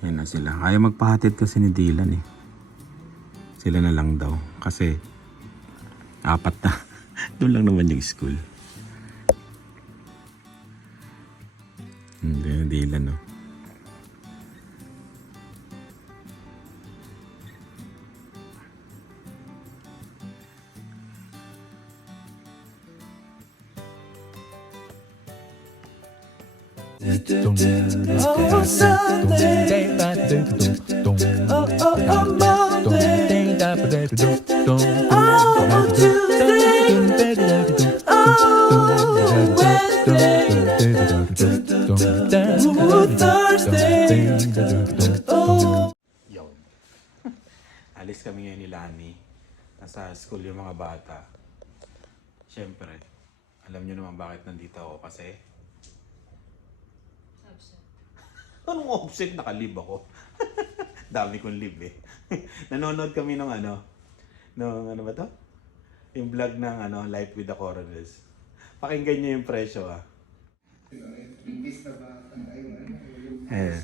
Yan na sila. Ayaw magpahatid kasi ni Dylan eh. Sila na lang daw. Kasi apat na. Doon lang naman yung school. Hindi na Dylan no. Oh, Sunday. Oh, Monday. Oh, Tuesday. Oh, Wednesday. Oh, Thursday. Oh. Yun. Alis kami ngayon ni Lani. Nasa school yung mga bata. Siyempre, alam nyo naman bakit nandito ako kasi anong offset? Naka-live ako. Dami kong live eh. Nanonood kami ng ano ba to? Yung vlog ng Life with the Coronels. Pakinggan nyo yung presyo ah. Eh.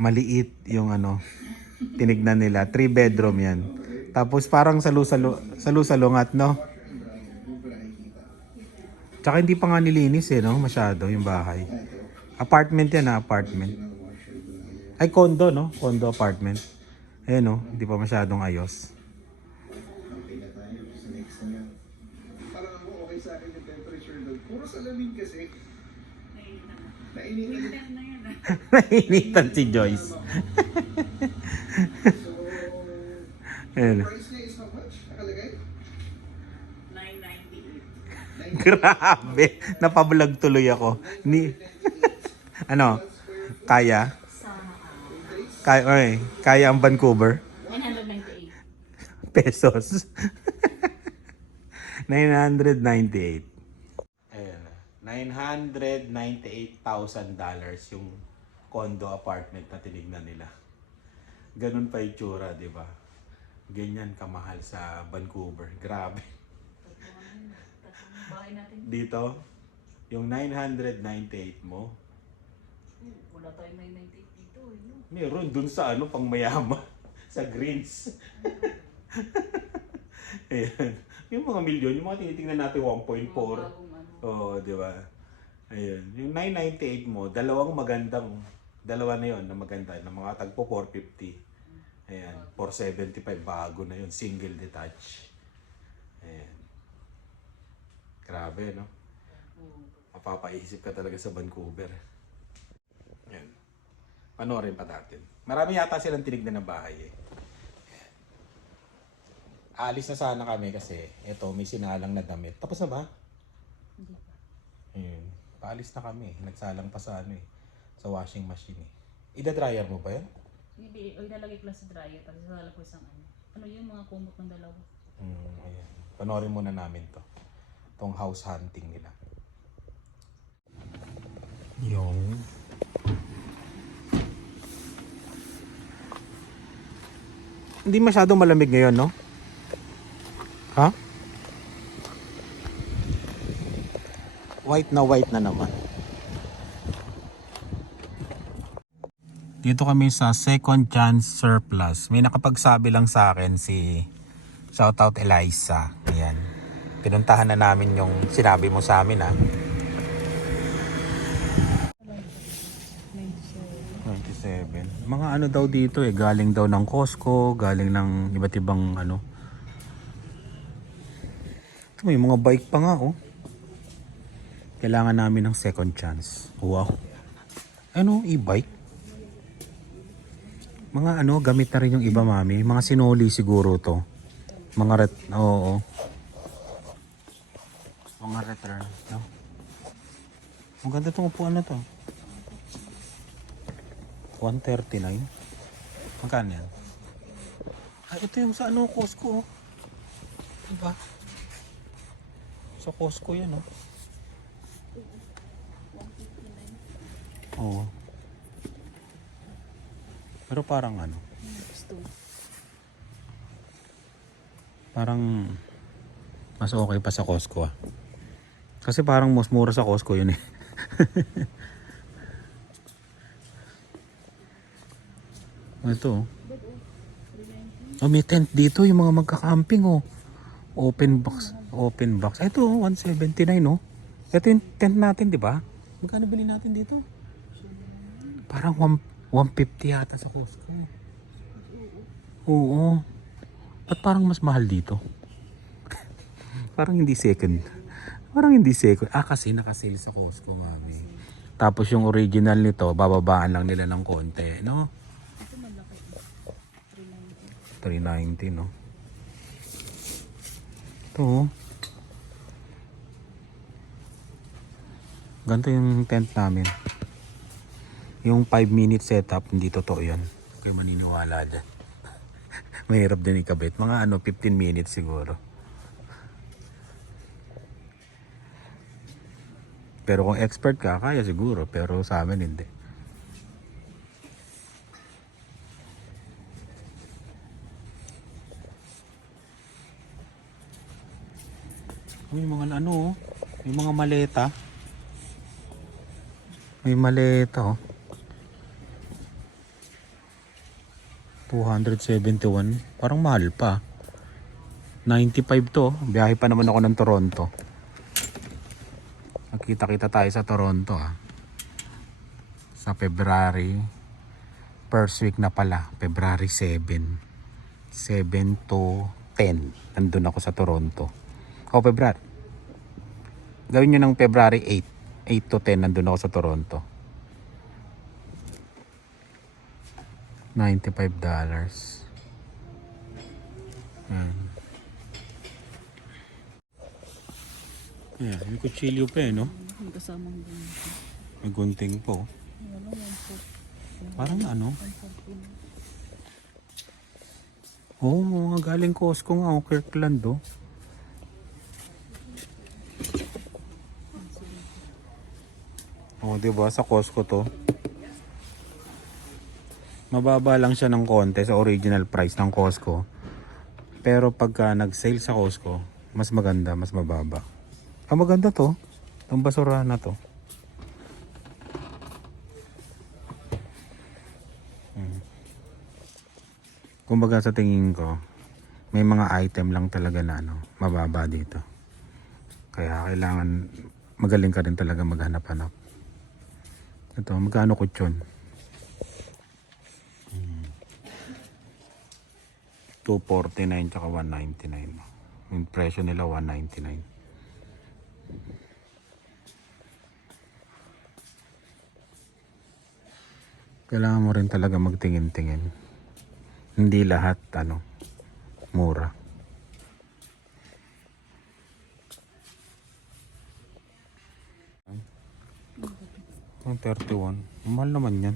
Maliit yung tinignan nila. 3 bedroom yan. Tapos parang salu-salungat no? Tsaka hindi pa nga nilinis no? Masyado yung bahay. Apartment yan apartment. Ay condo no? Condo apartment. Eh no? Hindi pa masyadong ayos. Parang ako okay sa akin yung temperature doon. Puro salamin kasi. Nainitan. Nainitan si Joyce. Price niya is how much? Nakalagay? Grabe. Napablog tuloy ako. Kaya? Kaya ang Vancouver? 998 pesos. 998. Ayan. $998,000 yung condo apartment na tinignan nila. Ganun pa itsura, di ba? Ganyan kamahal sa Vancouver. Grabe. Dito, yung 998 mo. Wala tayong 998 dito. Meron dun sa pang mayaman. Sa Greens. Ayan. Yung mga milyon, yung mga tinitingnan natin 1.4. Oo, di ba? Ayan. Yung 998 mo, dalawa na yon na maganda, na mga tagpo 450. Ayan, 475 bago na yun, single detached. Ayan. Grabe, no? Mapapaisip ka talaga sa Vancouver. Ayan. Panoorin pa natin. Marami yata silang tinignan ng bahay eh. Alis na sana kami kasi ito may sinalang na damit. Tapos na ba? Hindi pa. Ayun. Paalis na kami. Nagsalang pa sa sa washing machine eh. Ida-dryer mo ba yan? Hindi, ilalagay ko lang sa dryer tapos ilalagay ko isang yung mga kumot ng dalawa. Ayan. Panoorin muna namin to. Tong house hunting nila. Yung hindi masyadong malamig ngayon, no? Ha? White na naman. Dito kami sa Second Chance Surplus. May nakapagsabi lang sa akin si shoutout Eliza. Ayan. Pinuntahan na namin yung sinabi mo sa amin 97. Mga daw dito galing daw ng Costco, galing ng iba't ibang Ito, may mga bike pa nga Kailangan namin ng second chance. Wow. E-bike? Mga gamit na rin yung iba, mami. Mga sinoli siguro to. Mga oo. Mga return, no? Ang ganda itong upuan na to. 139. Magkano yan? Ay, ito yung sa Costco. Diba? Sa Costco yan, Oo. Pero parang parang mas okay pa sa Costco Kasi parang mas mura sa Costco yun eh. Ito. Oh, may tent dito yung mga magka-camping oh. Open box. Open box. Ito oh, 179 oh. Ito yung tent natin, di ba? Magkano bilhin natin dito? Parang 150 yata sa Costco. Oo. Ba't parang mas mahal dito? Parang hindi second. Parang hindi second. Ah, kasi nakasale sa Costco, mami. Tapos yung original nito, bababaan lang nila ng konti, no? Ito malaki. 390, no? Ito, oh. Ganito yung tent namin. Yung 5-minute setup, hindi totoo yan. Kayo maniniwala dyan. Mahirap din ikabit. Mga 15 minutes siguro. Pero kung expert ka, kaya siguro. Pero sa amin, hindi. May mga may mga maleta. May maleta, oh. 271. Parang mahal pa. 95 to. Biyahe pa naman ako ng Toronto. Nakita-kita tayo sa Toronto, ah. Sa February. First week na pala. February 7. 7 to 10. Nandun ako sa Toronto. O, February. Gawin nyo ng February 8. 8 to 10 nandun ako sa Toronto. $95. Ayan. Ayan, may kutsilyo pa eh, no? May kasamang ganito. May gunting po. Wala, 140. Parang 140. oh, mga galing Costco nga, Kirkland, oh. Oh, diba? Sa Costco to. Mababa lang siya ng konti sa original price ng Costco. Pero pagka nag-sale sa Costco, mas maganda, mas mababa. Ah, maganda to. Itong basura na to. Kumbaga sa tingin ko, may mga item lang talaga na mababa dito. Kaya kailangan magaling ka rin talaga maghanap-hanap. Ito, magkano kutsyon? 249 tsaka 199. Yung presyo nila 199. Kailangan mo rin talaga magtingin-tingin. Hindi lahat mura. Ang 31. Mahal naman yan.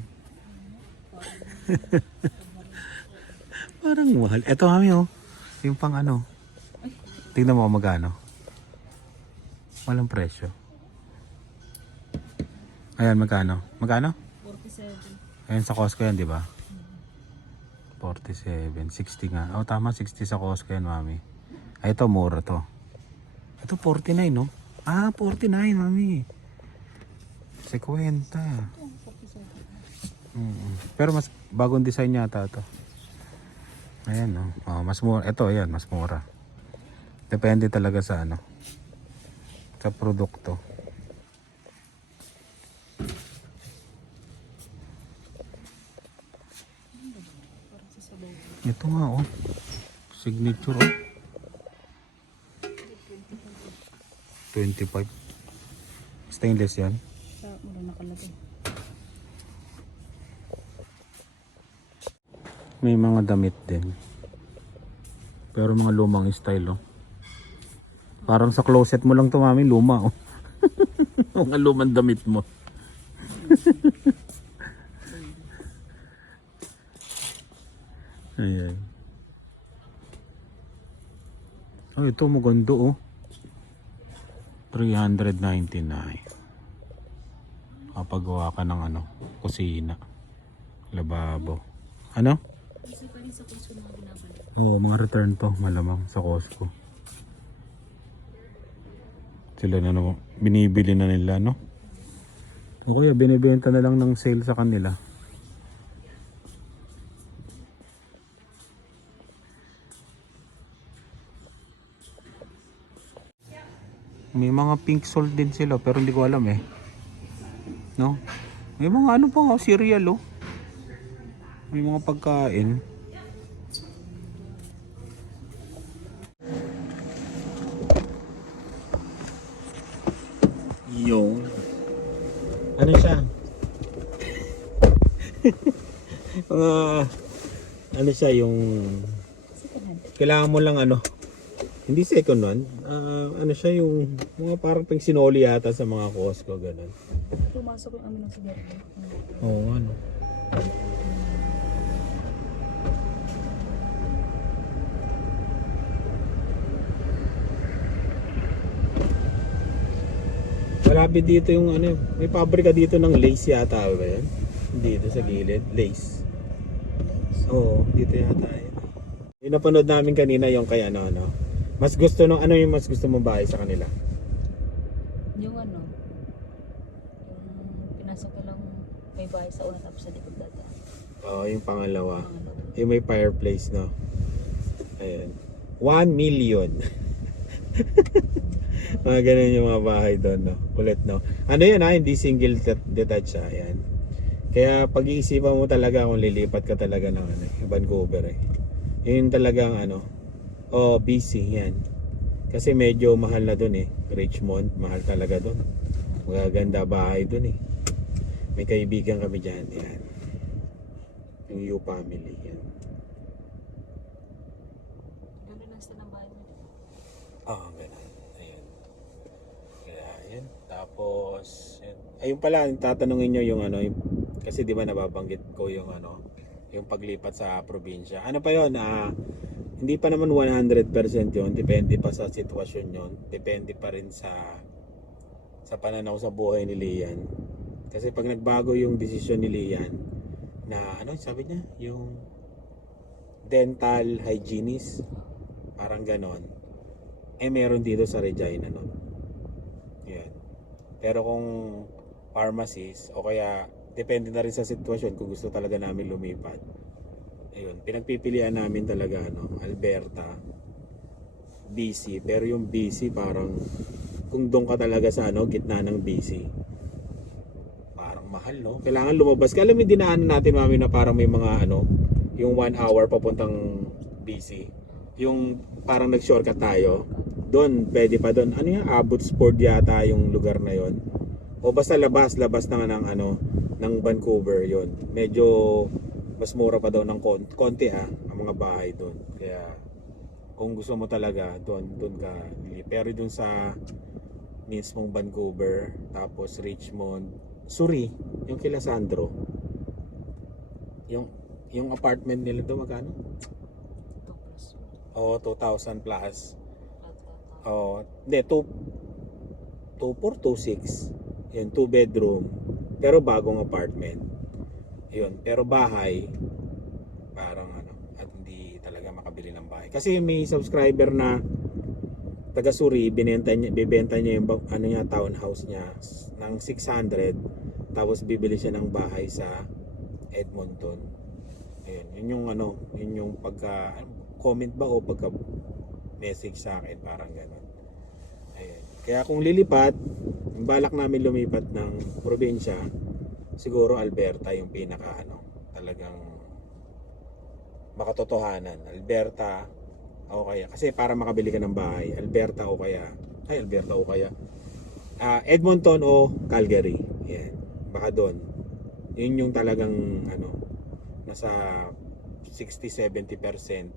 Parang mahal. Ito kami oh. Yung pang tingnan mo magkano. Walang presyo. Ayan, magkano? Magkano? 47. Ayan sa Costco yan, di ba? 47. 60 nga. Oh, tama. 60 sa Costco yan, mami. Ay, ito, mura to. Ito, 49, no? Ah, 49, mami. 50. Pero mas bagong design yata to. Ayan, no? Oh, mas mura. Ito, ayan, mas mura. Depende talaga sa sa produkto. Ito nga, oh. Signature, oh. 25. Stainless yan. Sa mura nakalagay. May mga damit din. Pero mga lumang style, oh. Parang sa closet mo lang to, mami, luma, oh. Mga lumang damit mo. Ayan. Oh, ito maganda, oh. 399. Kapagawa ka ng kusina. Lababo. Ano? Kasi pa rin sa Costco mga binabalik. Oo, mga return to, malamang sa Costco. Sila na naman, binibili na nila, no? O kaya binibenta na lang ng sale sa kanila. May mga pink salt din sila pero hindi ko alam eh. No? May mga ano pa cereal oh. May mga pagkain. Yung ano siya? Mga ano siya yung kailangan mo lang ano hindi second one ano siya yung mga parang pang sinoli yata sa mga Costco ganun. Pumasok yung amin ng sigarilyo. Oo ano. Malapit dito yung ano, may pabrika dito ng lace yata ba yan? Dito sa gilid, lace. Oo, dito yata yun. Yung napanood namin kanina yung kay ano. Mas gusto nung ano yung mas gusto mong bahay sa kanila? Yung ano, yung pinasok ko lang may bahay sa una tapos sa likod dati. Oo, yung pangalawa. Yung may fireplace, no? Ayan. 1 million. Mga ganun yung mga bahay doon, no? Kulit, no? Ano yan, ha? Hindi single detached, ha? Ayan. Kaya pag-iisipan mo talaga kung lilipat ka talaga ng ano, Vancouver, eh. Yun talagang ano, BC, yan. Kasi medyo mahal na doon, eh. Richmond, mahal talaga doon. Magaganda bahay doon, eh. May kaibigan kami dyan, yan. Yung U family, yan. Gano'n lang sila ng bahay mo. Oo, ganun. Ayun. Kaya, yun. Tapos, yun. Ayun pala, tatanungin nyo yung ano, yung, kasi di ba nababanggit ko yung ano, yung paglipat sa probinsya. Ano pa yun? Hindi pa naman 100% yun. Depende pa sa sitwasyon yun. Depende pa rin sa pananaw sa buhay ni Lian. Kasi pag nagbago yung desisyon ni Lian, na ano sabi niya? Yung dental hygienist. Parang ganon. Meron dito sa Regina nun. Yan. Pero kung pharmacist o kaya depende na rin sa sitwasyon kung gusto talaga namin lumipat. Ayun, pinagpipilian namin talaga ano, Alberta, BC, pero yung BC parang kung doon ka talaga sa ano, gitna ng BC. Parang mahal, no? Kailangan lumabas. Kaya alam mo dinaanan natin mami na parang may mga ano, yung 1 hour papuntang BC. Yung parang nag-shortcut tayo. Doon, pwede pa doon. Ano yan? Abbotsford yata yung lugar na yon. O basta labas na nga ng ano, ng Vancouver yon. Medyo mas mura pa daw ng konti ang mga bahay doon. Kaya kung gusto mo talaga doon ka. Pero doon sa mismong Vancouver, tapos Richmond, Surrey, yung kila Sandro. Yung apartment nila doon magkano? 2,000 plus. Hindi, 2,426. Yun, 2 bedroom. Pero bagong apartment. Yun, pero bahay, parang ano, at hindi talaga makabili ng bahay. Kasi may subscriber na taga Surrey, bibenta niya yung ano niya, townhouse niya ng 600, tapos bibili siya ng bahay sa Edmonton. Ayun, yun yung ano, yun yung pagka comment ba o pagka message sa akin, parang gano'n. Ayun. Kaya kung lilipat, yung balak namin lumipat ng probinsya, siguro Alberta yung pinaka ano, talagang makatotohanan. Alberta o kaya, kasi para makabili ka ng bahay, Alberta o kaya Edmonton o Calgary. Yan. Baka doon. Yun yung talagang ano, nasa 60-70%.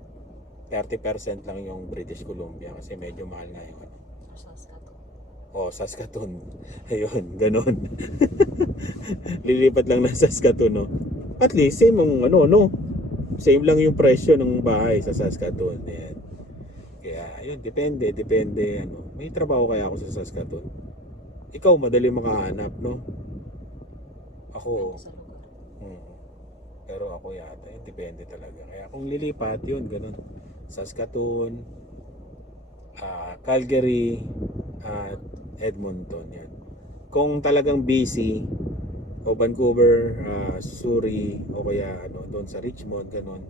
30% lang yung British Columbia kasi medyo mahal na yung ano. Saskatoon. Ayun, ganun. Lilipat lang na Saskatoon, no. At least same ang ano, no. Same lang yung presyo ng bahay sa Saskatoon. Ayan. Kaya, ayun, depende ano. May trabaho kaya ako sa Saskatoon. Ikaw madali makahanap, no. Ako pero ako yata, yun, depende talaga. Kaya kung lilipat, yun, ganun. Saskatoon, Calgary, at Edmonton, yan. Kung talagang busy, o Vancouver, Surrey, o kaya doon sa Richmond, ganun,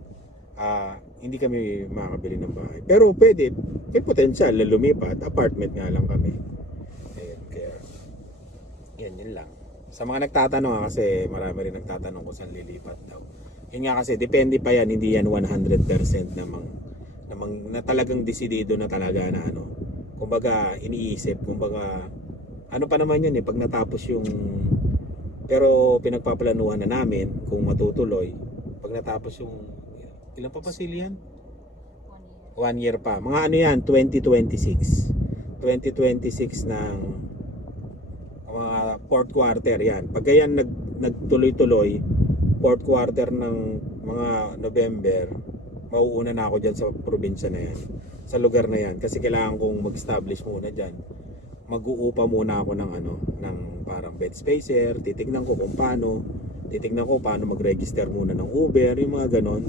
hindi kami makakabili ng bahay. Pero pwede, may potential na lumipat, apartment nga lang kami. Ayun, kaya, yun lang. Sa mga nagtatanong kasi marami rin nagtatanong kung saan lilipat daw. Yun nga kasi, depende pa yan, hindi yan 100% namang na talagang desidido na talaga na kumbaga iniisip, kumbaga ano pa naman yun pag natapos yung, pero pinagpaplanuhan na namin kung matutuloy pag natapos yung, ilan pa sila yan? 1 year pa, mga yan, 2026 ng mga fourth quarter yan. Pag yan nagtuloy-tuloy fourth quarter ng mga November, mauuna na ako dyan sa probinsya na yan, sa lugar na yan, kasi kailangan kong mag-establish muna dyan. Mag-uupa muna ako ng ng parang bed spacer, titignan ko paano mag-register muna ng Uber, yung mga ganon,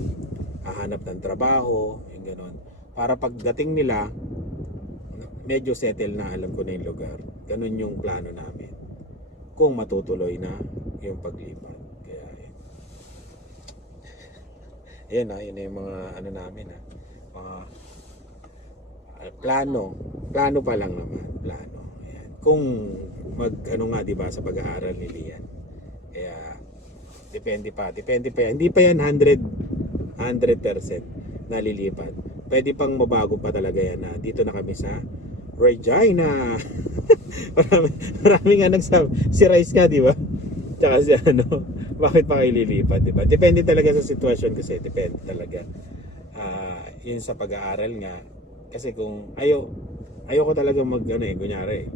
hahanap ng trabaho, yung ganon, para pagdating nila medyo settle na, alam ko na yung lugar. Ganon yung plano namin kung matutuloy na yung paglipat. Kaya yun yung mga namin mga plano pa lang naman, plano. Ayan. Kung nga, di ba, sa pag-aaral ni Lian. Kaya depende pa yan. Hindi pa yan 100% nalilipat. Pwede pang mabago pa talaga yan na dito na kami sa Regina. marami nga nagsabi, si Rice ka, di ba? Tsaka si bakit pa kayo lilipat, di ba? Depende talaga sa sitwasyon kasi, depende talaga. Yun sa pag-aaral nga. Kasi kung ayoko talaga kunyari,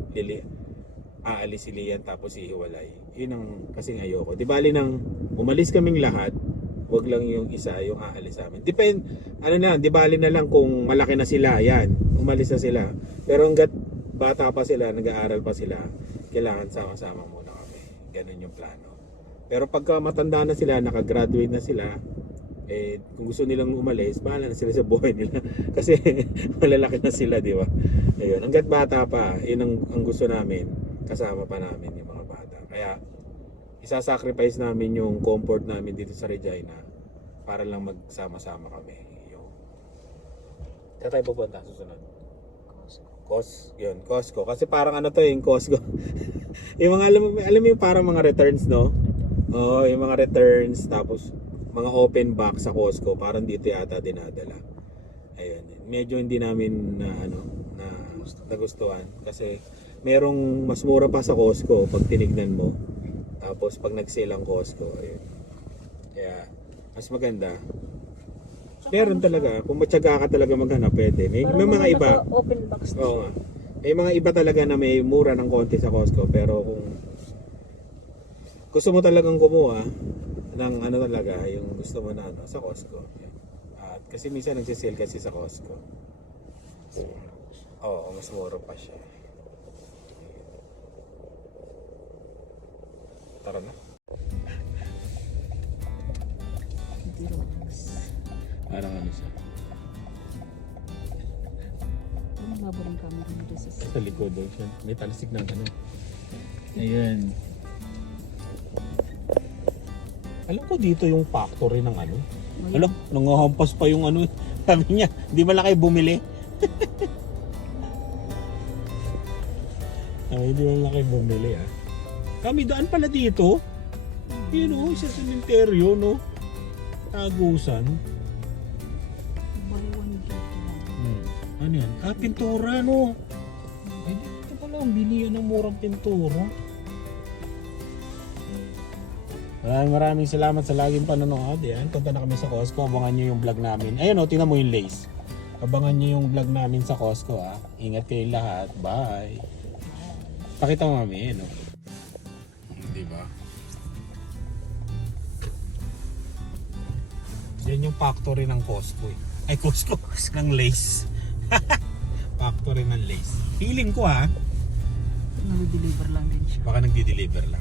aalis si Lian tapos ihiwalay. Yun ang kasing ayoko. Di bali nang umalis kaming lahat, wag lang yung isa yung aalis sa amin. Di bali na lang kung malaki na sila, yan, umalis na sila. Pero hanggat bata pa sila, nag-aaral pa sila, kailangan sama-sama muna kami. Ganun yung plano. Pero pagka matanda na sila, nakagraduate na sila, kung gusto nilang umalis, bahala na sila sa buhay nila. Kasi malalaki na sila, di ba? Ayun, hanggat bata pa, yun ang gusto namin, kasama pa namin yung mga bata. Kaya, isasacrifice namin yung comfort namin dito sa Regina para lang magsama-sama kami. Saan tayo pupunta susunod? Costco. Kasi parang yung Costco. Yung mga, alam mo yung parang mga returns, no? Oo, yung mga returns, tapos mga open box sa Costco, parang dito yata dinadala. Ayun, medyo hindi namin nagustuhan kasi merong mas mura pa sa Costco pag tinignan mo. Tapos pag nag-sale ang Costco, ayun. Kaya mas maganda. Meron talaga, kung matyaga ka talaga maghanap, pwede. May mga iba. Open box. Oo nga. May mga iba talaga na may mura ng konti sa Costco, pero kung gusto mo talagang kumuha ng talaga, yung gusto mo na sa Costco. At kasi minsan nagsisale kasi sa Costco. Oo, mas mura pa siya. Tara na. Parang siya. Ang mababa ng camera mo dito Sa likod daw siya. May talisik na Ayan. Alam ko dito yung factory ng Alam, nangahampas pa yung Sabi niya, di ba lang kayo bumili? Ay, di ba lang kayo bumili Kami daan pala dito. Yun sa sementeryo, no? Tagusan. Ano yan? Pintura, no? Ay, dito pala ang bilihan ng murang pintura. Maraming salamat sa laging panonood. Yan, punta na kami sa Costco. Abangan nyo yung vlog namin. Ayun tingnan mo yung lace. Abangan nyo yung vlog namin sa Costco Ingat kayo lahat. Bye. Pakita mo mami, Diba? Yan yung factory ng Costco Ay, Costco ng lace. Factory ng lace. Feeling ko Nag-deliver lang din siya. Baka nagdi-deliver lang.